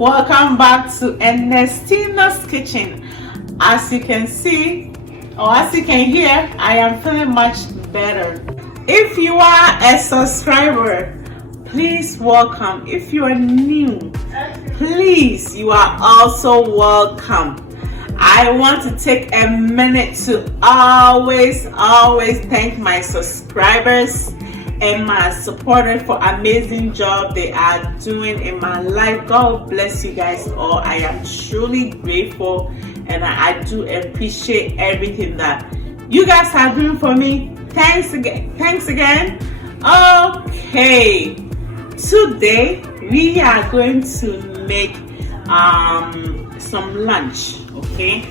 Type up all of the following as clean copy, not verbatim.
Welcome back to Ernestina's Kitchen. As you can see, or as you can hear, I am feeling much better. If you are a subscriber, please welcome. If you are new, please, you are also welcome. I want to take a minute to always thank my subscribers and my supporters for amazing job they are doing in my life. God bless you guys all. I am truly grateful and I do appreciate everything that you guys are doing for me. Thanks again. Okay, today we are going to make some lunch. Okay,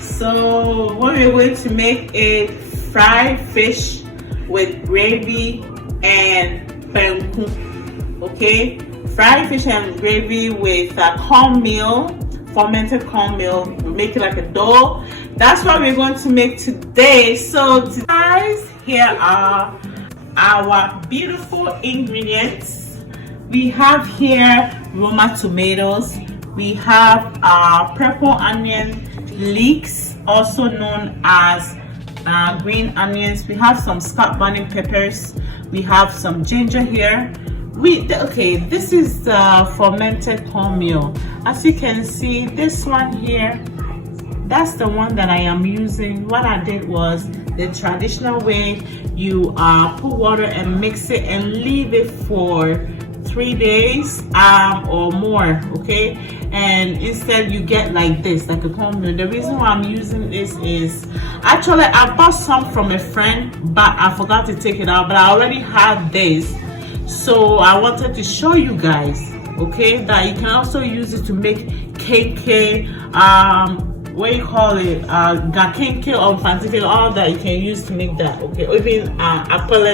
so what we're going to make is fried fish with gravy and banku. Okay, fried fish and gravy with cornmeal, fermented cornmeal. We make it like a dough. That's what we're going to make today. So guys, here are our beautiful ingredients. We have here Roma tomatoes. We have purple onion leeks, also known as green onions. We have some scotch bonnet peppers. We have some ginger here. This is the fermented cornmeal. As you can see, this one here, that's the one that I am using. What I did was the traditional way. You put water and mix it and leave it for 3 days or more. Okay, and instead you get like this, like a cornmeal. The reason why I'm using this is actually I bought some from a friend, but I forgot to take it out, but I already had this, so I wanted to show you guys, okay, that you can also use it to make kenke, what you call it, gakenke or pancake, all that you can use to make that. Okay, or even apple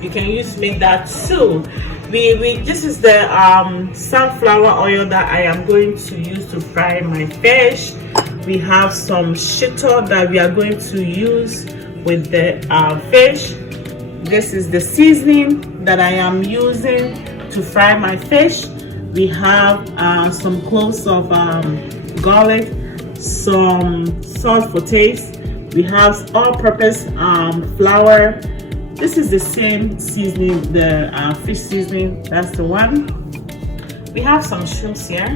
you can use to make that too. This is the sunflower oil that I am going to use to fry my fish. We have some shito that we are going to use with the fish. This is the seasoning that I am using to fry my fish. We have some cloves of garlic, some salt for taste. We have all-purpose flour. This is the same seasoning, the fish seasoning, that's the one. We have some shrimps here.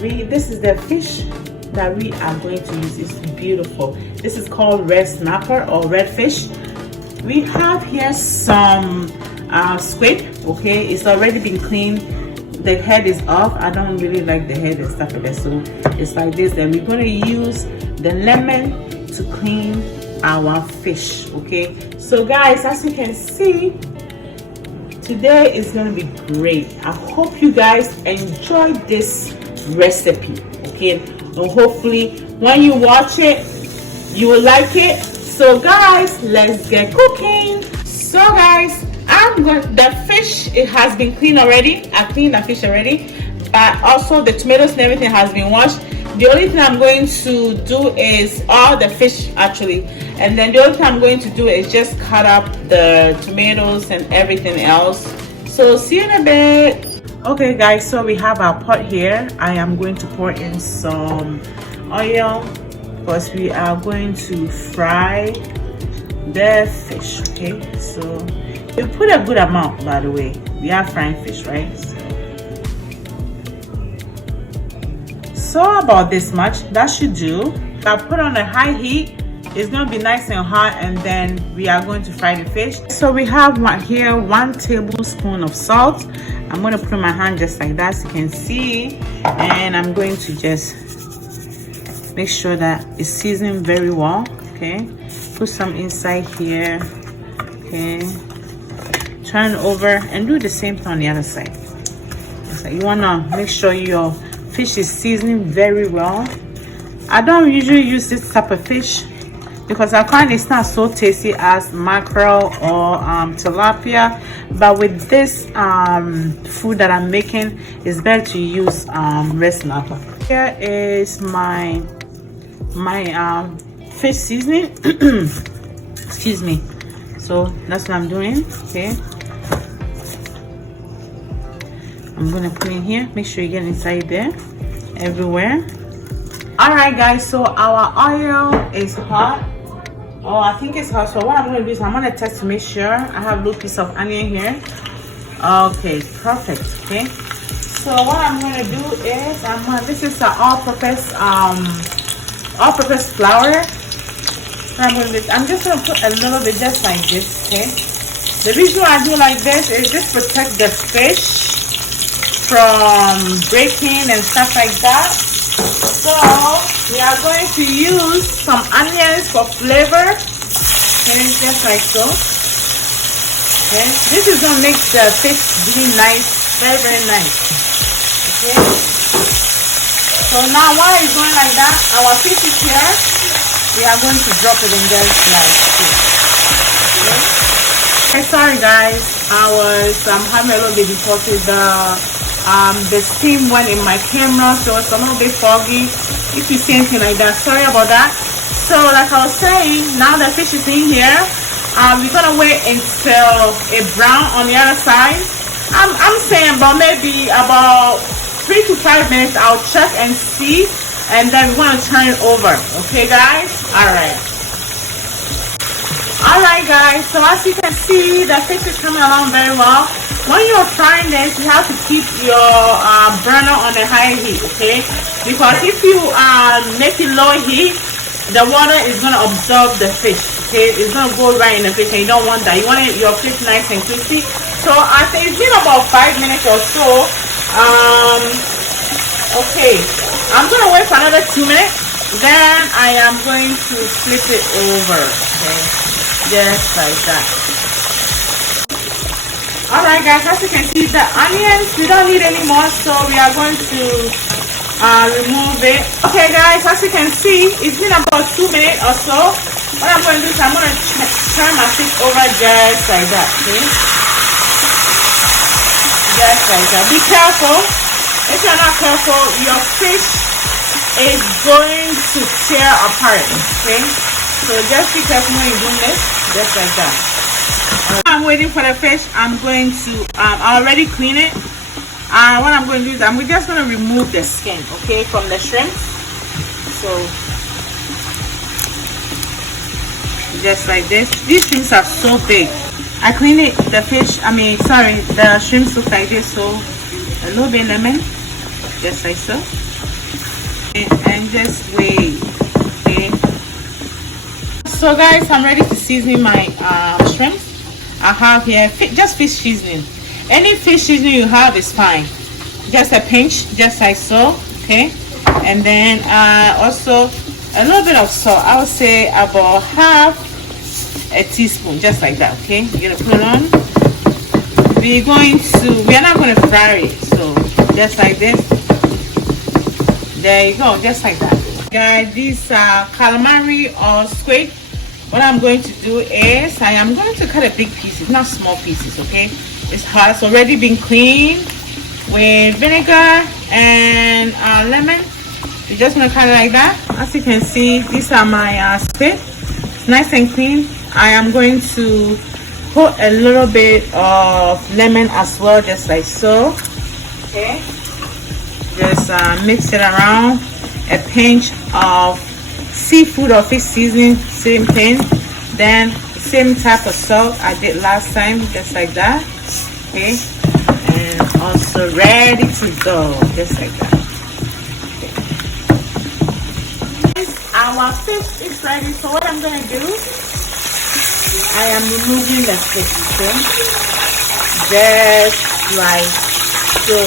This is the fish that we are going to use. It's beautiful. This is called red snapper or red fish. We have here some squid. Okay, it's already been cleaned. The head is off. I don't really like the head and stuff like that, so it's like this. Then we're going to use the lemon to clean our fish. Okay, so guys, as you can see, today is going to be great. I hope you guys enjoy this recipe. Okay, and hopefully when you watch it you will like it. So guys, let's get cooking. So guys, the fish, it has been cleaned already. I cleaned the fish already, but also the tomatoes and everything has been washed. The only thing I'm going to do is all the fish actually, and then the only thing I'm going to do is just cut up the tomatoes and everything else. So see you in a bit. Okay guys, so we have our pot here. I am going to pour in some oil because we are going to fry the fish. Okay, so we put a good amount, by the way. We are frying fish, right? So about this much, that should do. I put on a high heat. It's going to be nice and hot, and then we are going to fry the fish. So we have here 1 tablespoon of salt. I'm going to put in my hand just like that so you can see, and I'm going to just make sure that it's seasoned very well. Okay, put some inside here. Okay, turn over and do the same thing on the other side. So you want to make sure your fish is seasoning very well. I don't usually use this type of fish because I find it's not so tasty as mackerel or tilapia, but with this food that I'm making, it's better to use red snapper. Here is my fish seasoning. Excuse me. So that's what I'm doing. Okay, I'm gonna put in here. Make sure you get inside there, everywhere. All right, guys. So our oil is hot. Oh, I think it's hot. So what I'm gonna do is I'm gonna test to make sure. I have a little piece of onion here. Okay, perfect. Okay. So what I'm gonna do is this is an all-purpose flour. I'm just gonna put a little bit just like this. Okay. The reason why I do like this is just protect the fish from breaking and stuff like that. So we are going to use some onions for flavor. Okay, just like so. Okay, this is gonna make the fish really nice, very very nice. Okay. So now while it's going like that, our fish is here. We are going to drop it in just like this. Okay. Hey, sorry guys, I was having a little bit difficulty. The steam went in my camera, so it's a little bit foggy. If you see anything like that, sorry about that. So like I was saying, now the fish is in here. We're gonna wait until it brown on the other side. I'm saying about maybe about 3 to 5 minutes. I'll check and see, and then we're gonna turn it over. Okay, guys. All right, guys. So as you can see, the fish is coming along very well. When you're frying this, you have to keep your burner on a high heat, okay? Because if you make it low heat, the water is going to absorb the fish, okay? It's going to go right in the fish, and you don't want that. You want your fish nice and crispy. So I think it's been about 5 minutes or so. Okay, I'm going to wait for another 2 minutes. Then I am going to flip it over, okay? Just like that. Alright guys, as you can see, the onions we don't need anymore, so we are going to remove it. Okay guys, as you can see, it's been about 2 minutes or so. What I'm going to do is I'm going to turn my fish over just like that, okay? Just like that. Be careful. If you're not careful, your fish is going to tear apart, okay? So just be careful when you're doing this, just like that. I'm waiting for the fish. I'm going to I already clean it. What I'm going to do is I'm just going to remove the skin, okay, from the shrimp. So just like this. These shrimps are so big. I cleaned it. The shrimps look like this. So a little bit lemon, just like so, and just wait. Okay. So guys, I'm ready to season my shrimp. I have here just fish seasoning. Any fish seasoning you have is fine. Just a pinch, just like so, okay? And then also a little bit of salt. I would say about half a teaspoon, just like that, okay? You're gonna put it on. We are not gonna fry it, so just like this. There you go, just like that. Guys, these calamari or squid. What I'm going to do is I am going to cut a big pieces, not small pieces, okay? It's hot. It's already been cleaned with vinegar and lemon. You're just gonna cut it like that. As you can see, these are my squid. It's nice and clean. I am going to put a little bit of lemon as well, just like so. Okay. Just mix it around. A pinch of seafood or fish seasoning, same thing. Then same type of salt I did last time, just like that. Okay, and also ready to go, just like that. Okay. Our fish is ready. So what I'm gonna do, I am removing the fish, okay? Just like so.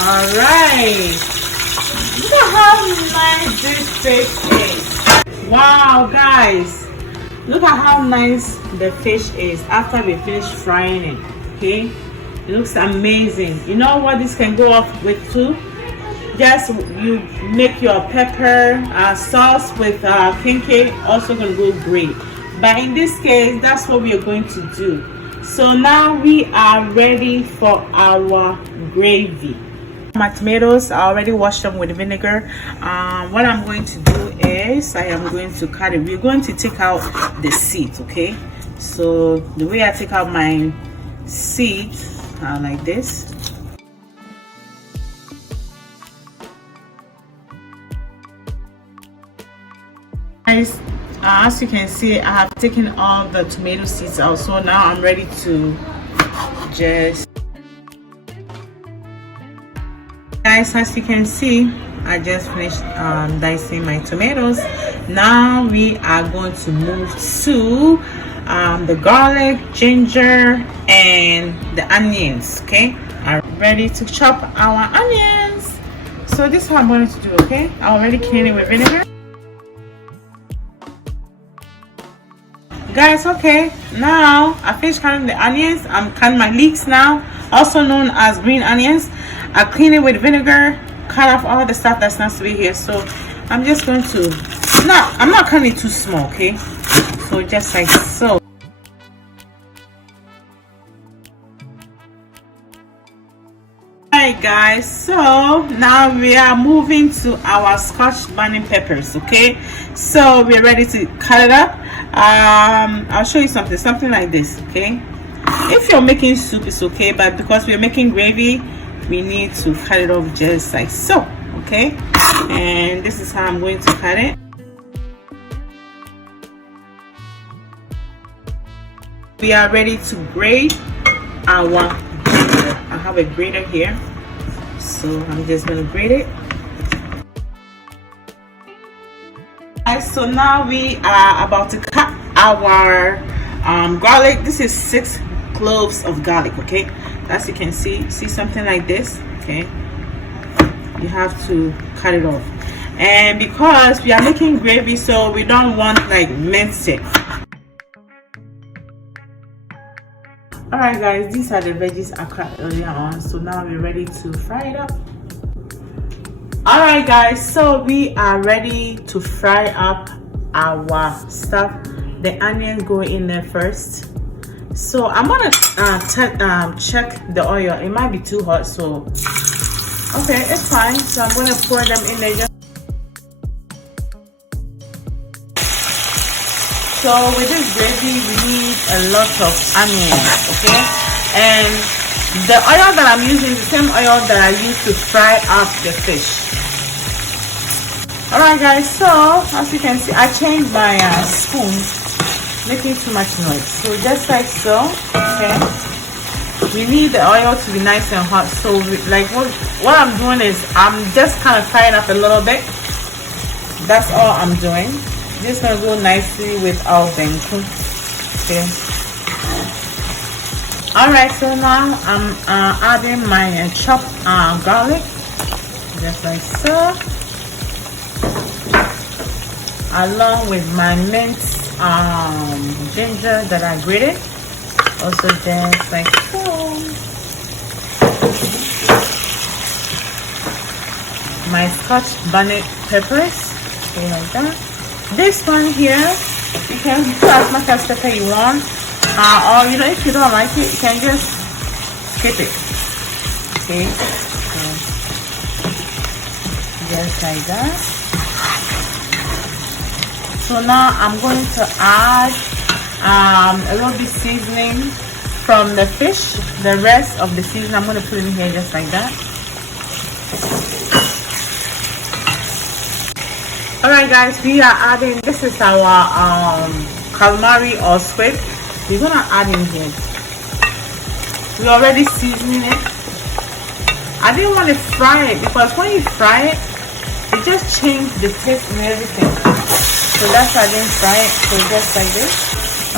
All right. Look at how nice this fish is. Wow, guys. Look at how nice the fish is after we finish frying it. Okay, it looks amazing. You know what this can go off with too? Just you make your pepper sauce with kinky, also gonna go great. But in this case, that's what we are going to do. So now we are ready for our gravy. My tomatoes, I already washed them with vinegar. What I'm going to do is I am going to cut it. We're going to take out the seeds, okay? So the way I take out my seeds, like this. Guys, as you can see, I have taken all the tomato seeds out, so now I'm ready to just, guys, as you can see, I just finished dicing my tomatoes. Now we are going to move to the garlic, ginger, and the onions. Okay, I'm ready to chop our onions. So this is how I'm going to do. Okay, I already cleaned it with vinegar. Guys, okay, now I finished cutting the onions. I'm cutting my leeks now, also known as green onions. I clean it with vinegar, cut off all the stuff that's not to be here. So I'm just going to, I'm not cutting it too small, okay? So just like so. Alright guys, so now we are moving to our scotch bonnet peppers. Okay, so we're ready to cut it up. I'll show you something like this. Okay, if you're making soup, it's okay, but because we're making gravy, we need to cut it off just like so. Okay, and this is how I'm going to cut it. We are ready to grate our, I have a grater here, so I'm just gonna grate it. Alright, so now we are about to cut our garlic. This is 6 cloves of garlic. Okay, as you can see something like this. Okay, you have to cut it off, and because we are making gravy, so we don't want like minced it. Alright guys, these are the veggies I cut earlier on, so now we're ready to fry it up. Alright guys, so we are ready to fry up our stuff. The onions go in there first. So I'm gonna check the oil. It might be too hot, so okay, it's fine. So I'm gonna pour them in there. So with this gravy, we need a lot of onions, okay? And the oil that I'm using is the same oil that I use to fry up the fish. Alright guys, so as you can see, I changed my spoon, making too much noise. So just like so, okay? We need the oil to be nice and hot. So what I'm doing is I'm just kind of frying up a little bit. That's all I'm doing. This gonna go nicely with our banku. Okay. Alright, so now I'm adding my chopped garlic, just like so, along with my minced ginger that I grated, also just like so. My scotch bonnet peppers, okay, like that. This one here, you can put as much as pepper you want, or you know, if you don't like it, you can just skip it. Okay, so just like that. So now I'm going to add a little bit seasoning from the fish. The rest of the seasoning I'm going to put in here just like that. Alright guys, we are adding, this is our calamari or squid. We're gonna add in here. We're already seasoning it. I didn't want to fry it because when you fry it, it just changes the taste and everything. So that's why I didn't fry it. So just like this.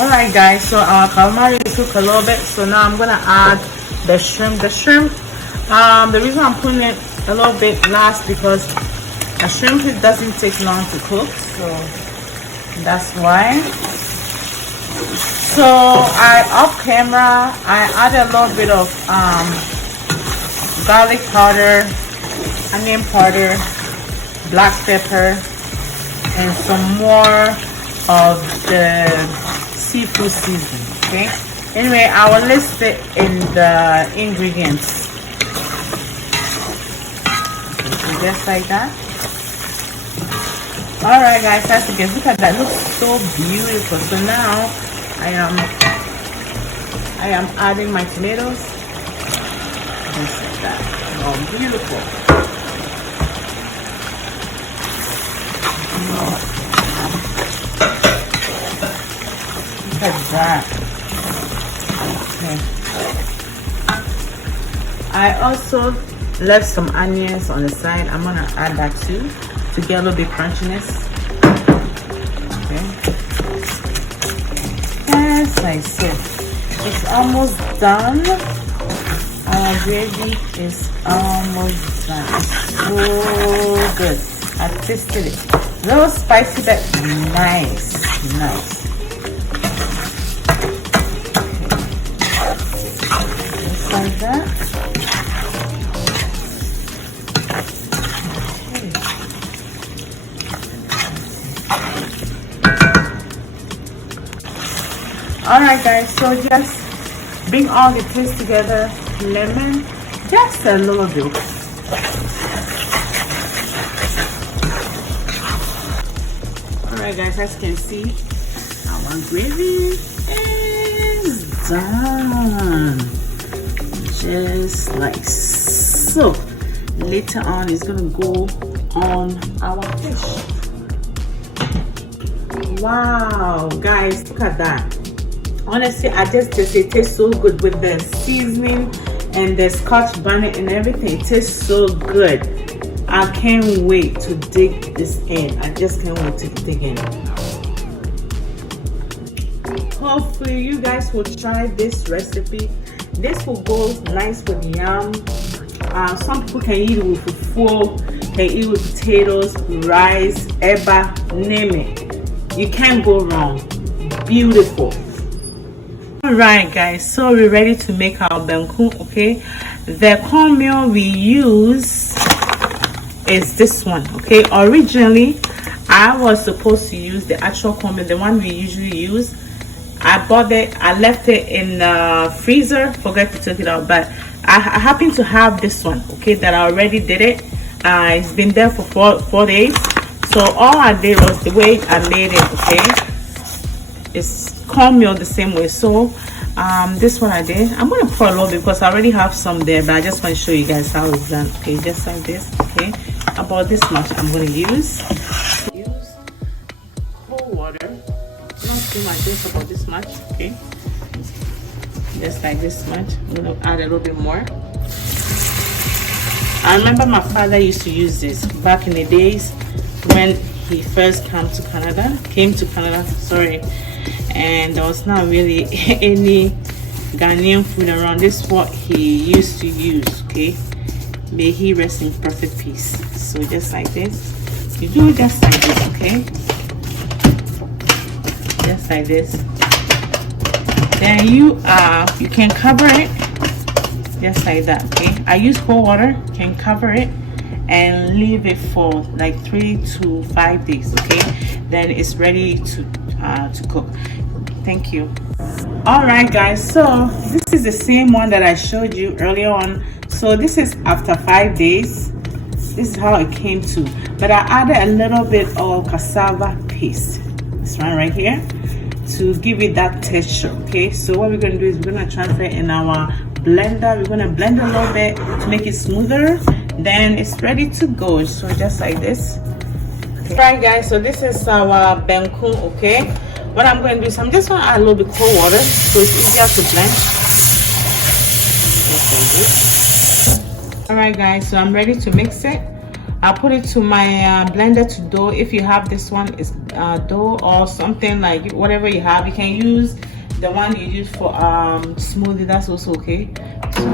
Alright guys, so our calamari cooked a little bit. So now I'm gonna add the shrimp. The shrimp, the reason I'm putting it a little bit last because a shrimp, it doesn't take long to cook, so that's why. So off camera, I added a little bit of garlic powder, onion powder, black pepper, and some more of the seafood seasoning. Okay. Anyway, I will list it in the ingredients. Okay, so just like that. Alright guys, as you can look at that, looks so beautiful. So now I am adding my tomatoes. Just like that. Oh, beautiful. Look at that. Okay. I also left some onions on the side. I'm gonna add that too to get a little bit crunchiness. Okay. Yes, like so. It's almost done. Our gravy is almost done. It's so good. I tasted it. A little spicy, but nice. Nice. Okay. Just like that. Alright guys, so just bring all the taste together. Lemon, just a little bit. Alright guys, as you can see, our gravy is done. Just like so. Later on, it's gonna go on our fish. Wow, guys, look at that. Honestly, I just taste it tastes so good with the seasoning and the scotch bonnet and everything. It tastes so good. I can't wait to dig this in. I just can't wait to dig in. Hopefully you guys will try this recipe. This will go nice with yam. Some people can eat it with fufu, can eat it with potatoes, rice, eba, name it. You can't go wrong. Beautiful. Alright guys, so we're ready to make our banku. Okay, the cornmeal we use is this one. Okay, originally I was supposed to use the actual cornmeal, the one we usually use. I bought it, I left it in the freezer, forgot to take it out, but I happen to have this one, okay, that I already did it. It's been there for four days. So all I did was the way I made it. Okay, it's cornmeal the same way. So this one I did, I'm going to pour a little bit because I already have some there, but I just want to show you guys how it's done. Okay, just like this. Okay, about this much I'm going to use cold water. Not too much, just about this much. Okay, just like this much. I'm going to add a little bit more. I remember my father used to use this back in the days when he first came to Canada, sorry, and there was not really any Ghanaian food around. This is what he used to use. Okay, may he rest in perfect peace. So just like this, you do it just like this. Okay, just like this. Then you can cover it just like that. Okay, I use cold water, can cover it and leave it for like 3 to 5 days. Okay, then it's ready to cook. Thank you. All right guys, so this is the same one that I showed you earlier on. So this is after 5 days. This is how it came to, but I added a little bit of cassava paste, this one right here, to give it that texture. Okay, so what we're going to do is we're going to transfer it in our blender. We're going to blend a little bit to make it smoother, then it's ready to go. So just like this. Okay. Right guys, so this is our banku. Okay, what I'm going to do is I'm just going to add a little bit cold water so it's easier to blend. Just like this. All right guys, so I'm ready to mix it. I'll put it to my blender to dough. If you have this one, it's dough or something like whatever you have. You can use the one you use for smoothie, that's also okay. So,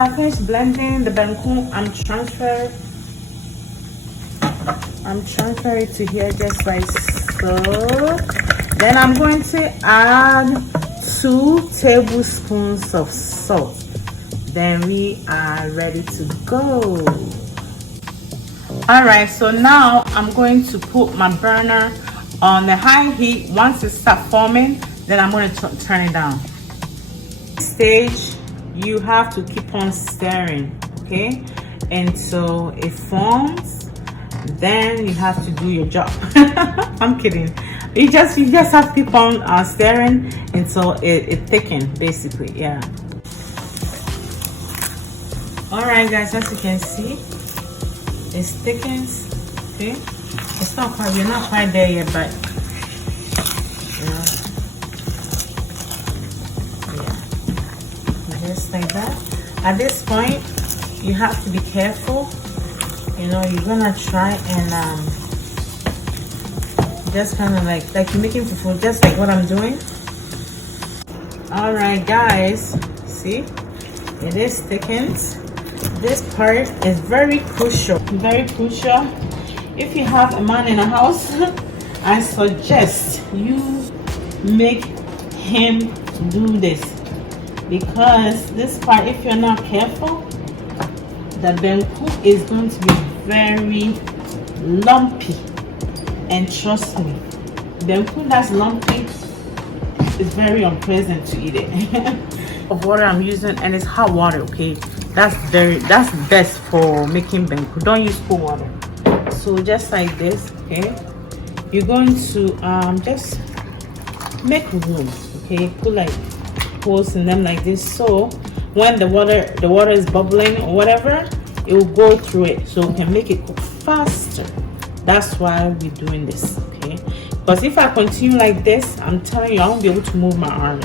I finished blending the banku. I'm transferring it to here just like so. Then I'm going to add 2 tablespoons of salt. Then we are ready to go. All right, so now I'm going to put my burner on the high heat. Once it starts forming, then I'm going to turn it down. Stage, you have to keep on stirring, okay, until it forms. Then you have to do your job. I'm kidding. You just have to keep on stirring until it thickens, basically. Yeah. All right, guys, as you can see, it thickens. Okay, it's not quite. We're not quite there yet, but yeah, just like that. At this point, you have to be careful. You know, you're gonna try and just kind of like you're making fufu, just like what I'm doing. All right, guys, see, it is thickens. This part is very crucial, very crucial. If you have a man in the house, I suggest you make him do this, because this part, if you're not careful, the banku is going to be very lumpy. And trust me, banku that's lumpy is very unpleasant to eat it. Of water I'm using, and it's hot water. Okay, that's best for making banku. Don't use cold water. So just like this, okay, you're going to just make room. Okay, put like holes in them like this, so when the water is bubbling or whatever, it will go through it, so we can make it cook faster. That's why we're doing this. Okay, because if I continue like this, I'm telling you, I won't be able to move my arms.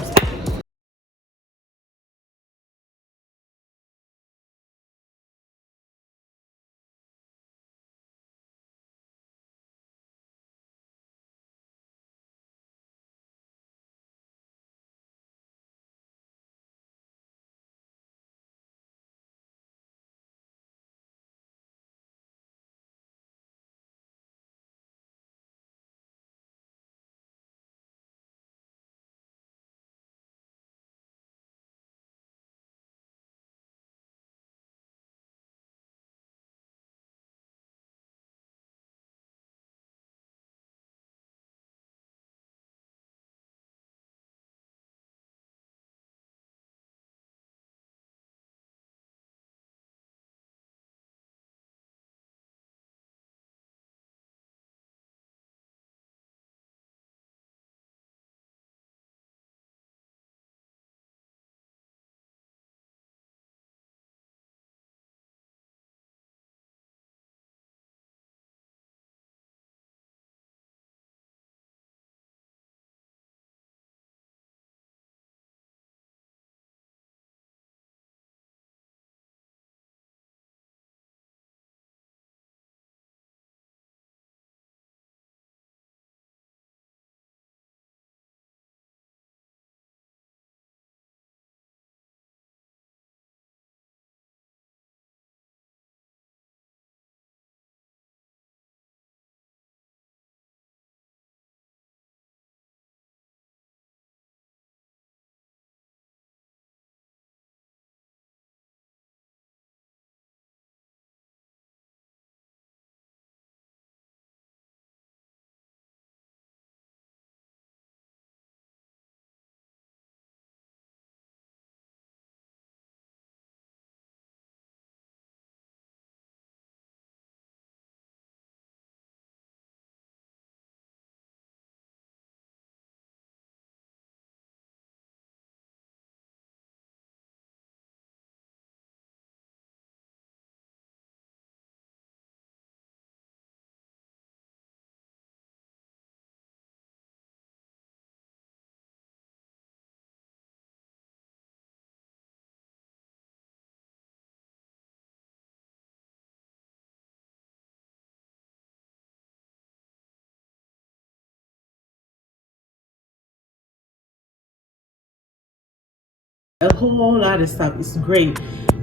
A whole lot of stuff. It's great.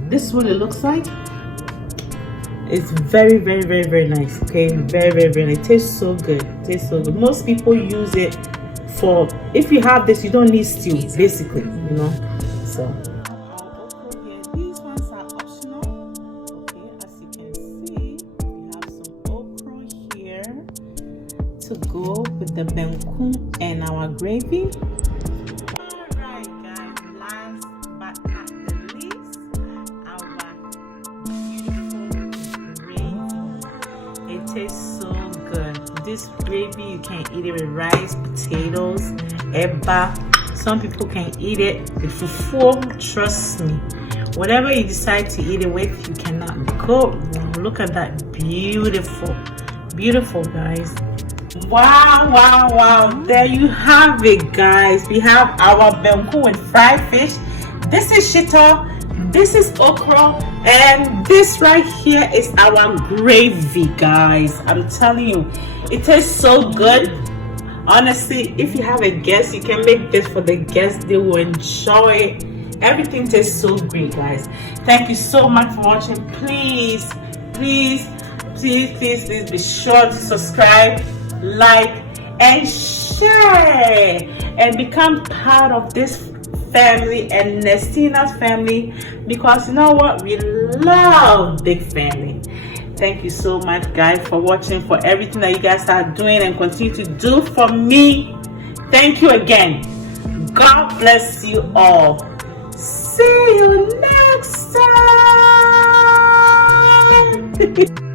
This is what it looks like. It's very, very, very, very nice. Okay, very, very, very nice. It tastes so good. It tastes so good. Most people use it for, if you have this, you don't need stew, basically, you know. So these ones are optional. Okay, as you can see, we have some okra here to go with the banku and our gravy. Tastes so good. This gravy, you can eat it with rice, potatoes, eba. Some people can eat it with fufu. Trust me, Whatever you decide to eat it with, you cannot go wrong. Look at that, beautiful, beautiful, guys. Wow, there you have it, guys. We have our banku with fried fish. This is shito, this is okra, and this right here is our gravy, guys. I'm telling you, it tastes so good. Honestly, if you have a guest, you can make this for the guests. They will enjoy it. Everything tastes so great, guys. Thank you so much for watching. Please be sure to subscribe, like, and share, and become part of this family and Nestina's family, because you know what, we love big family. Thank you so much, guys, for watching, for everything that you guys are doing and continue to do for me. Thank you again. God bless you all. See you next time.